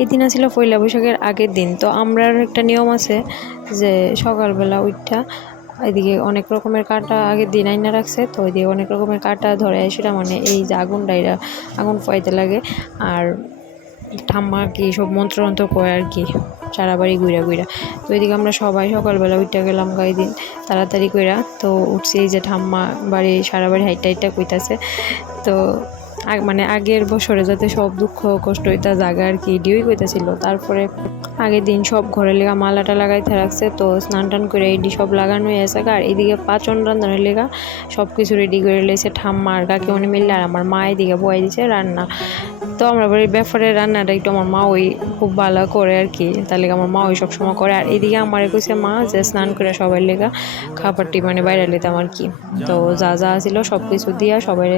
এই দিন ছিল পয়লা বৈশাখের আগের দিন, তো আমরার একটা নিয়ম আছে যে সকালবেলা উঠা এদিকে অনেক রকমের কাটা আগের দিন আইনা রাখছে, তো ওইদিকে অনেক রকমের কাটা ধরে সেটা মানে এই যে আগুন ডাইরা আগুন ফয়াইতে লাগে আর ঠাম্মা কি সব মন্ত্র মন্ত্র করে আর কি, সারা বাড়ি ঘুরা ঘুরা তো এদিকে আমরা সবাই সকালবেলা উঠে গেলাম গাই দিন তাড়াতাড়ি কইরা, তো উঠছি এই যে ঠাম্মা বাড়ি সারা বাড়ি হাইটা হাইটা কইতাছে, তো মানে আগের বছরে যাতে সব দুঃখ, কষ্ট এটা জাগা আর কি ডিউই কইতাছিল। তারপরে আগের দিন সব ঘরে লেগা মালাটা লাগাইতে রাখছে, তো স্নান টান করে এডি সব লাগানো হয়ে আছে আর এদিকে পাচন রান্নার লেগা সব কিছু রেডি করে লেছে ঠাম্মা আর কাকিমণি মিললে আর আমার মা এদিকে বয়ে দিছে রান্না। তো আমরা বাড়ির ব্যাপারে রান্নাটা একটু আমার মা ওই খুব ভালো করে আর কি। তার লেগে আমার মা ওই সবসময় করে। আর এদিকে আমার কইছে, মা, যে স্নান করে সবাই লেগে খাবারটি মানে বাইরে লিতাম আর কি। তো যা যা ছিল সব কিছু দিয়া সবাই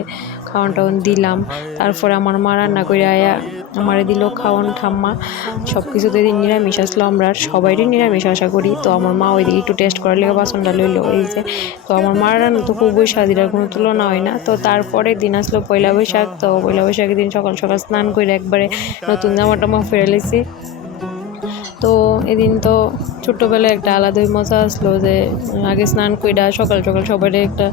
খাওয়ান টাওয়ান দিলাম। তারপরে আমার মা রান্না করে আয়া আমারে দিল খাওয়ান ঠাম্মা সব কিছুতে নিরামিষ আসলো, আমরা সবাইরই নিরামিষ আশা করি। তো আমার মা ওইদিকে একটু টেস্ট করার লেগে বাসনটা লইল, এই যে। তো আমার মার রান্না তো খুবই স্বাদিরার কোনো তুলনা হয় না। তো তারপরে দিন আসলো পয়লা বৈশাখ, তো পয়লা বৈশাখের দিন সকাল সকাল স্নান করে একবারে নতুন জামা টামা ফেরালেছি লেছি। তো এদিন তো ছোট্টবেলায় একটা আলাদাই মজা আসলো যে আগে স্নান কইরা সকাল সকাল সবাই একটা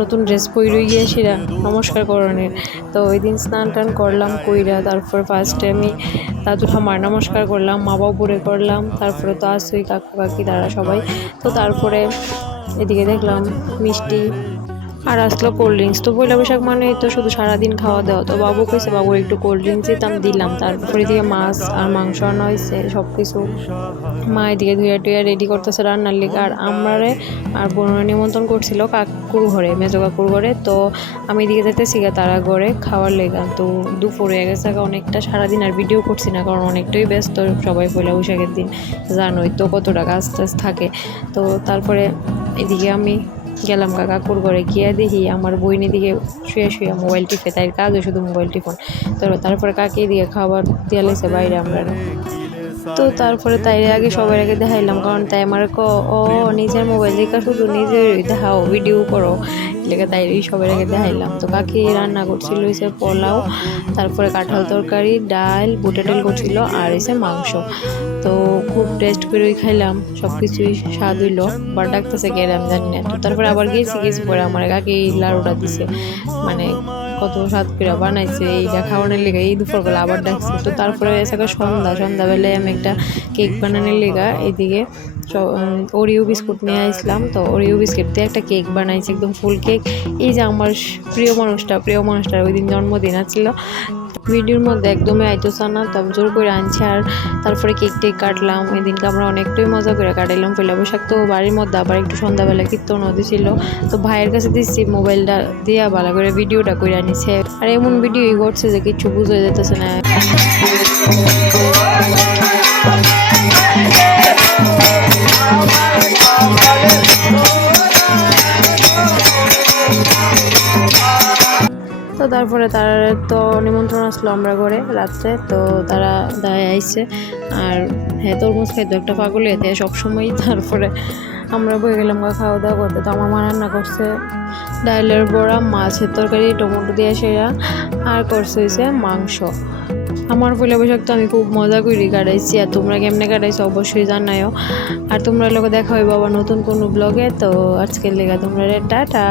নতুন ড্রেস পরে গিয়েছিলাম, নমস্কার করণের তো ওই দিন স্নান টান করলাম, কইরা তারপর ফার্স্টে আমি দাদু ঠামার নমস্কার করলাম, মা বাবুরে করলাম, তারপরে তো আসুই কাকু কাকি তারা সবাই। তো তারপরে এদিকে দেখলাম মিষ্টি আর আসলো কোল্ড ড্রিঙ্কস তো পয়লা বৈশাখ মানে তো শুধু সারাদিন খাওয়া দাওয়া। তো বাবু কইছে, বাবু, একটু কোল্ড ড্রিঙ্কস দিতাম, দিলাম। তারপরে দিকে মাছ আর মাংস আনা হয়েছে সব কিছু মা এদিকে ধুয়ে টুয়ে রেডি করতেছে রান্নার লিগে। আর আমারে আর বোনরা নিমন্ত্রণ করছিল কাকুর ঘরে, মেজো কাকুর ঘরে। তো আমি এদিকে যেতেছি গা তারা ঘরে খাওয়ার লেগা। তো দুপুরে গেছে অনেকটা সারাদিন আর ভিডিও করছি না, কারণ অনেকটাই ব্যস্ত সবাই পয়লা বৈশাখের দিন। জানোই তো কতটা কাজ টাজ থাকে। তো তারপরে এদিকে আমি গেলাম গা কাকুর ঘরে গিয়ে দেখি আমার বইনি দিকে শুয়ে শুয়ে মোবাইল টিপে তাই কাজও শুধু মোবাইল টিপন। তো তারপরে কাকে দিয়ে খাবার দিয়ে লেছে বাইরে আমরা তো তারপরে তাই আগে সবার আগে দেখাইলাম, কারণ তাই আমার ক, ও নিজের মোবাইল দেখা শুধু নিজের দেখাও ভিডিও করো লেগে তাই সবার আগে দেখাইলাম। তো কাকি রান্না করছিল হয়েছে পোলাও, তারপরে কাঁঠাল তরকারি, ডাল, বুটের ডাল করছিল, আর হয়েছে মাংস। তো খুব টেস্ট করে খাইলাম সব কিছুই স্বাদ হইল বা ডাকতেছে গেলাম জানি না। তো তারপরে আবার গেছি গেছি পরে আমার কাকি লাড়ুটা দিছে মানে কত স্বাদ করে বানাইছে এইটা খাওয়ানোর লেগে, এই দুপুরবেলা আবার ডাকছে। তো তারপরে এসে সন্ধ্যা, সন্ধ্যাবেলায় আমি একটা কেক বানানোর লেগা এদিকে ওরিও বিস্কুট নিয়ে আসলাম তো ওরিও বিস্কুট দিয়ে একটা কেক বানাইছি, একদম ফুল কেক। এই যে আমার প্রিয় মানুষটা, প্রিয় মানুষটার ওই দিন জন্মদিন আছিল। ভিডিওর মধ্যে একদমই আইতেছ না তবে জোর করে আনছি আর তারপরে কেক টেক কাটলাম ওই দিনকে আমরা অনেকটাই মজা করে কাটাইলাম, পয়লা বৈশাখ তো বাড়ির মধ্যে আবার একটু সন্ধ্যাবেলা কীর্তন ছিল, তো ভাইয়ের কাছে দিচ্ছি মোবাইলটা, দিয়ে ভালো করে ভিডিওটা করে আনিছে আর এমন ভিডিওই করছে যে কিছু বুঝে যেতেছে না। তারপরে তার তো নিমন্ত্রণ আসলো আমরা ঘরে রাত্রে, তো তারা দায় আইছে। আর হ্যাঁ তরমুজ খাইতো একটা পাগল এতে সবসময়ই তারপরে আমরা বয়ে গেলাম খাওয়া দাওয়া করতে। তো আমার মা রান্না করছে, ডাইলের বড়া, মাছের তরকারি, টমেটো দিয়ে সেরা, আর করছে হয়েছে মাংস। আমার পয়লা বৈশাখ তো আমি খুব মজা করি কাটাইছি, আর তোমরা কেমনে কাটাইছো অবশ্যই জানাইও। আর তোমরা লোক দেখা হইব আবার নতুন কোনো ব্লগে তো আজকের লেগা তোমরা টাটা।